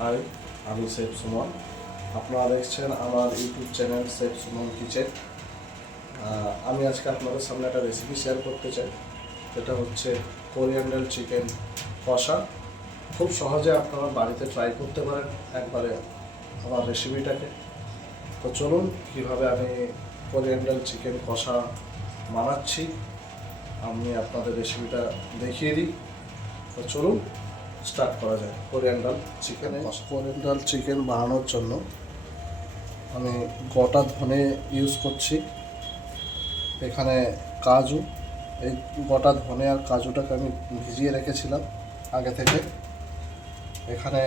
High, আমি chef Suman. আপনারা দেখছেন আমার YouTube channel chef Suman kitchen. আমি আজকে আপনাদের সামনে একটা রেসিপি শেয়ার করতে চাই, যেটা হচ্ছে কোরিয়ান্ডার চিকেন কষা। খুব সহজে আপনারা বাড়িতে ট্রাই করতে পারেন একবারে আমার রেসিপিটাকে। তো চলুন কীভাবে আমি কোরিয়ান্ডার চিকেন কষা বানাচ্ছি আমি আপনাদের রেসিপিটা দেখিয়ে দিই। তো চলুন স্টার্ট করা যায়। কোরিয়ান্ডার চিকেন বানানোর জন্য আমি গোটা ধনে ইউজ করছি। এখানে কাজু, এই গোটা ধনে আর কাজুটাকে আমি ভিজিয়ে রেখেছিলাম আগে থেকে। এখানে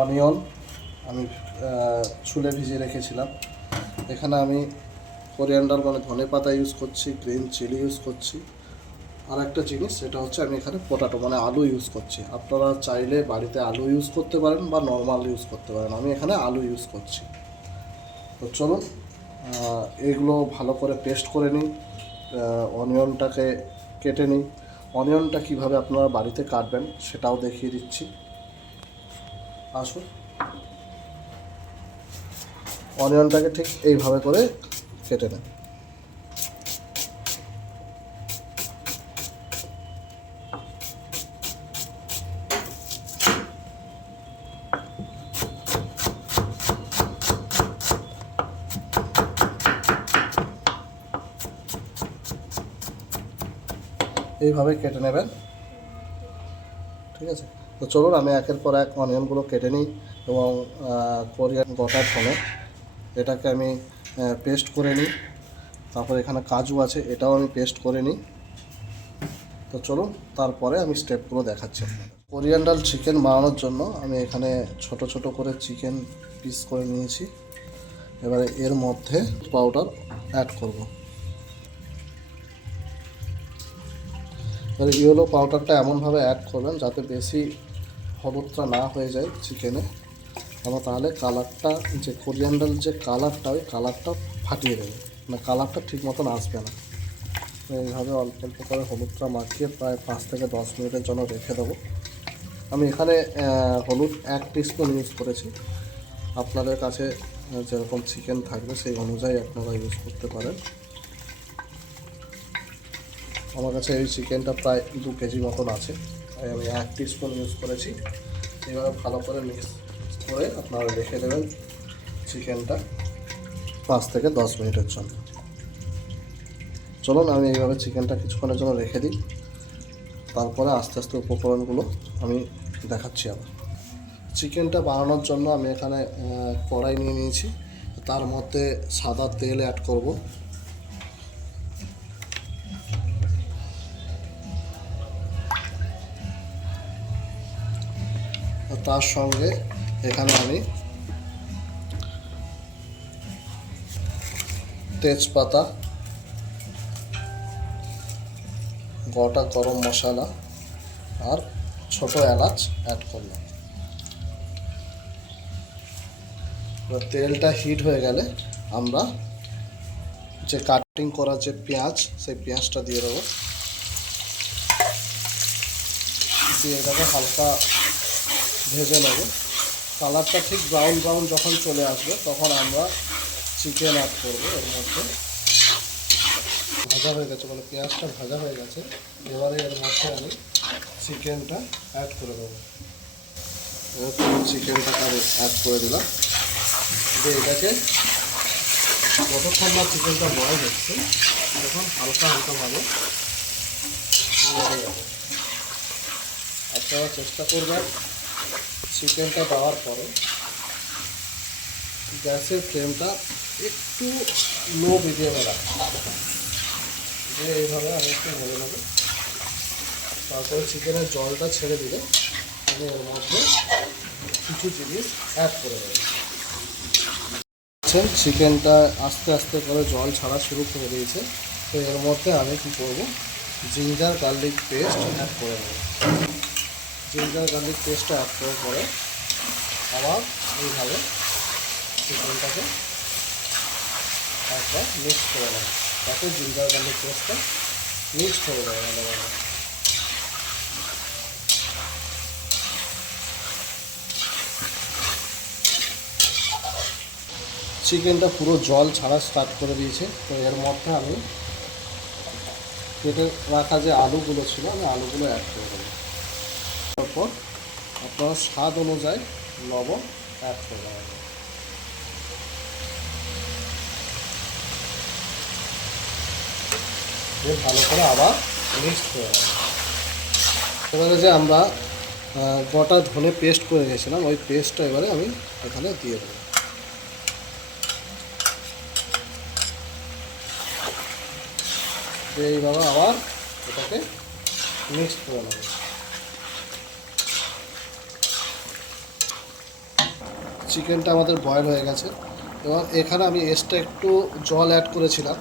অনিয়ন আমি ছুলে ভিজিয়ে রেখেছিলাম। এখানে আমি কোরিয়ান্ডার মানে ধনে পাতা ইউজ করছি, গ্রিন চিলি ইউজ করছি। আর একটা জিনিস, সেটা হচ্ছে আমি এখানে পটাটো মানে আলু ইউজ করছি। আপনারা চাইলে বাড়িতে আলু ইউজ করতে পারেন বা নর্মাল ইউজ করতে পারেন, আমি এখানে আলু ইউজ করছি। তো চলুন এগুলো ভালো করে পেস্ট করে নিই। অনিয়নটাকে কেটে নিই। অনিয়নটা কীভাবে আপনারা বাড়িতে কাটবেন সেটাও দেখিয়ে দিচ্ছি। আসুন, অনিয়নটাকে ঠিক এইভাবে করে কেটে নেন। এইভাবে কেটে নেবেন, ঠিক আছে? তো চলুন আমি একের পর এক অনিয়নগুলো কেটে নিই। এবং কোরিয়ান গোটা ধনে এটাকে আমি পেস্ট করে নিই। তারপর এখানে কাজু আছে, এটাও আমি পেস্ট করে নিই। তো চলুন তারপরে আমি স্টেপগুলো দেখাচ্ছি। কোরিয়ান্ডার চিকেন বানানোর জন্য আমি এখানে ছোট ছোট করে চিকেন পিস করে নিয়েছি। এবারে এর মধ্যে পাউডার অ্যাড করব। এবার ইয়েলো পাউডারটা এমনভাবে অ্যাড করবেন যাতে বেশি হলুদটা না হয়ে যায় চিকেনে, এবং তাহলে কালারটা, যে কোরিয়ান্ডার যে কালারটা, ওই কালারটা ফাটিয়ে দেবে, মানে কালারটা ঠিক মতন আসবে না। এইভাবে অল্প অল্প করে হলুদটা মাখিয়ে প্রায় 5 থেকে 10 মিনিটের জন্য রেখে দেবো। আমি এখানে হলুদ 1 টিস্পুন ইউজ করেছি। আপনাদের কাছে যেরকম চিকেন থাকবে সেই অনুযায়ী আপনারা ইউজ করতে পারেন। আমার কাছে এই চিকেনটা প্রায় 2 কেজি মতন আছে, তাই আমি 1 টিস্পুন ইউজ করেছি। এবার ভালো করে মিক্স করে আপনারা রেখে দেবেন চিকেনটা 5 থেকে 10 মিনিটের জন্য। চলুন আমি এইভাবে চিকেনটা কিছুক্ষণের জন্য রেখে দিই, তারপরে আস্তে আস্তে উপকরণগুলো আমি দেখাচ্ছি। আবার চিকেনটা বানানোর জন্য আমি এখানে কড়াই নিয়ে নিয়েছি, তার মধ্যে সাদা তেল অ্যাড করব। তার সঙ্গে এখানে আমি তেজপাতা, গোটা গরম মশলা আর ছোট এলাচ অ্যাড করলাম। এবার তেলটা হিট হয়ে গেলে আমরা যে কাটিং করা যে পেঁয়াজ, সেই পেঁয়াজটা দিয়ে দেবো। দিয়ে এটাকে হালকা ভেজে নেব। কালারটা ঠিক ব্রাউন ব্রাউন যখন চলে আসবে তখন আমরা চিকেন অ্যাড করবো এর মধ্যে। ভাজা হয়ে গেছে, মানে পেঁয়াজটা ভাজা হয়ে গেছে। এবারে এর মধ্যে আমি চিকেনটা অ্যাড করে দেবো। এবার চিকেনটাকে আমি অ্যাড করে দিলাম। দিয়ে এটাকে যতক্ষণ না চিকেনটা বয়েল হচ্ছে তখন হালকা হালকাভাবে নেড়ে যাবে। আপনারা চেষ্টা করবেন চিকেনটা দেওয়ার পরে গ্যাসের ফ্লেমটা একটু লো মিডিয়ামে রাখবেন। যে এইভাবে আমি একটু নেড়ে নেব। তারপরে চিকেনের জলটা ছেড়ে দিলে আমি এর মধ্যে কিছু জিনিস অ্যাড করে দেবো। চিকেনটা আস্তে আস্তে করে জল ছাড়া শুরু করে দিয়েছে। তো এর মধ্যে আমি কী করব, জিঞ্জার গার্লিক পেস্ট অ্যাড করে দেবো। জিঞ্জার গার্লিক পেস্টটা অ্যাড করার পরে আবার এইভাবে চিকেনটাকে একবার মিক্স করে নেব, তাতে জিঞ্জার গার্লিক পেস্টটা মিক্সড হয়ে যায় ভালোভাবে। চিকেনটা পুরো জল ছাড়া স্টার্ট করে দিয়েছে। তো এর মধ্যে আমি কেটে রাখা যে আলুগুলো ছিল আমি আলুগুলো অ্যাড করে দেবো। তারপর আপনারা স্বাদ অনুযায়ী লবণ অ্যাড করে দেবেন। ভালো করে আবার মিক্স করে দেবেন। এবারে যে আমরা গোটা ধনে পেস্ট করে গেছিলাম ওই পেস্টটা এবারে আমি এখানে দিয়ে দেবো। এইভাবে আবার এটাকে মিক্স করে নেব। চিকেনটা আমাদের বয়েল হয়ে গেছে। এবার এখানে আমি এক্সট্রা একটু জল অ্যাড করেছিলাম,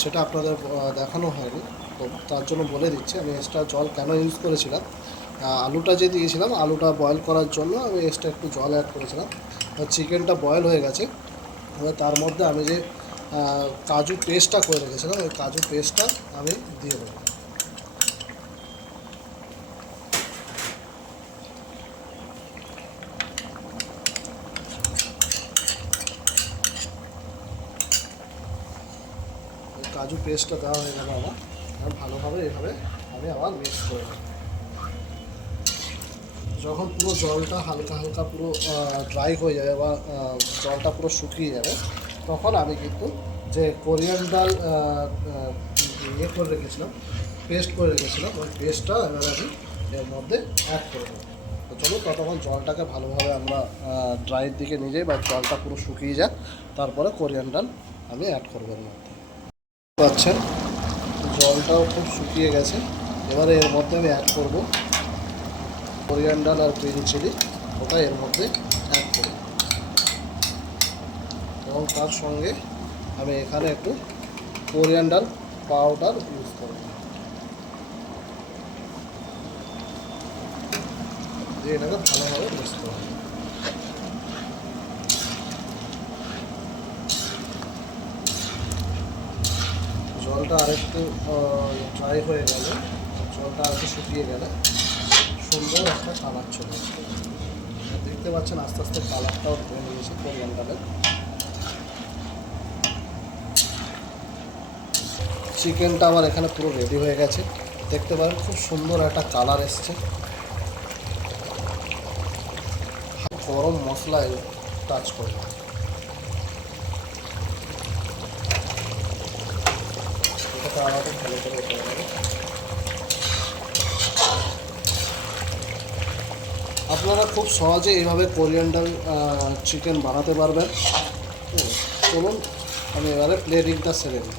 সেটা আপনাদের দেখানো হয়নি, তো তার জন্য বলে দিচ্ছি আমি এক্সট্রা জল কেন ইউজ করেছিলাম। আলুটা যে দিয়েছিলাম আলুটা বয়েল করার জন্য আমি এক্সট্রা একটু জল অ্যাড করেছিলাম। চিকেনটা বয়েল হয়ে গেছে। এবার তার মধ্যে আমি যে কাজু পেস্টটা করে রেখেছিলাম ওই কাজু পেস্টটা আমি দিয়ে দেবো। কাজু পেস্টটা দেওয়া হয়ে গেল আমার, ভালোভাবে এভাবে আমি আবার মিক্স করে নেব। যখন পুরো জলটা হালকা হালকা পুরো ড্রাই হয়ে যাবে বা জলটা পুরো শুকিয়ে যাবে তখন আমি কিন্তু যে কোরিয়ান্ডার ইয়ে করে রেখেছিলাম, পেস্ট করে রেখেছিলাম ওই পেস্টটা এবার আমি এর মধ্যে অ্যাড করে দেবো। তো চলো ততক্ষণ জলটাকে ভালোভাবে আমরা ড্রাইয়ের দিকে নিয়ে যাই বা জলটা পুরো শুকিয়ে যায়, তারপরে কোরিয়ান্ডার আমি অ্যাড করবো এর মধ্যে। পাচ্ছেন জলটাও খুব শুকিয়ে গেছে। এবারে এর মধ্যে আমি অ্যাড করবো কোরিয়ান্ডার আর গ্রিন চিলি, ওটা এর মধ্যে অ্যাড করব এবং তার সঙ্গে আমি এখানে একটু কোরিয়ান্ডার পাউডার ইউজ করব। দিয়ে এটাকে ভালোভাবে মিক্স করব। জলটা আরেকটু ড্রাই হয়ে গেলে, জলটা আরেকটু শুকিয়ে গেলে সুন্দর একটা কালার চলে আসবে। দেখতে পাচ্ছেন আস্তে আস্তে কালারটাও ধরে নিয়েছে কোরিয়ান্ডারের। চিকেনটা আমার এখানে পুরো রেডি হয়ে গেছে, দেখতে পারেন খুব সুন্দর একটা কালার এসছে। গরম মশলায় টাচ করবো, এটাকে আমাকে ভালো করে দিতে হবে। আপনারা খুব সহজে এইভাবে কোরিয়ান্ডার চিকেন বানাতে পারবেন। চলুন আমি এবারে প্লেটিংটা সেরে নিই।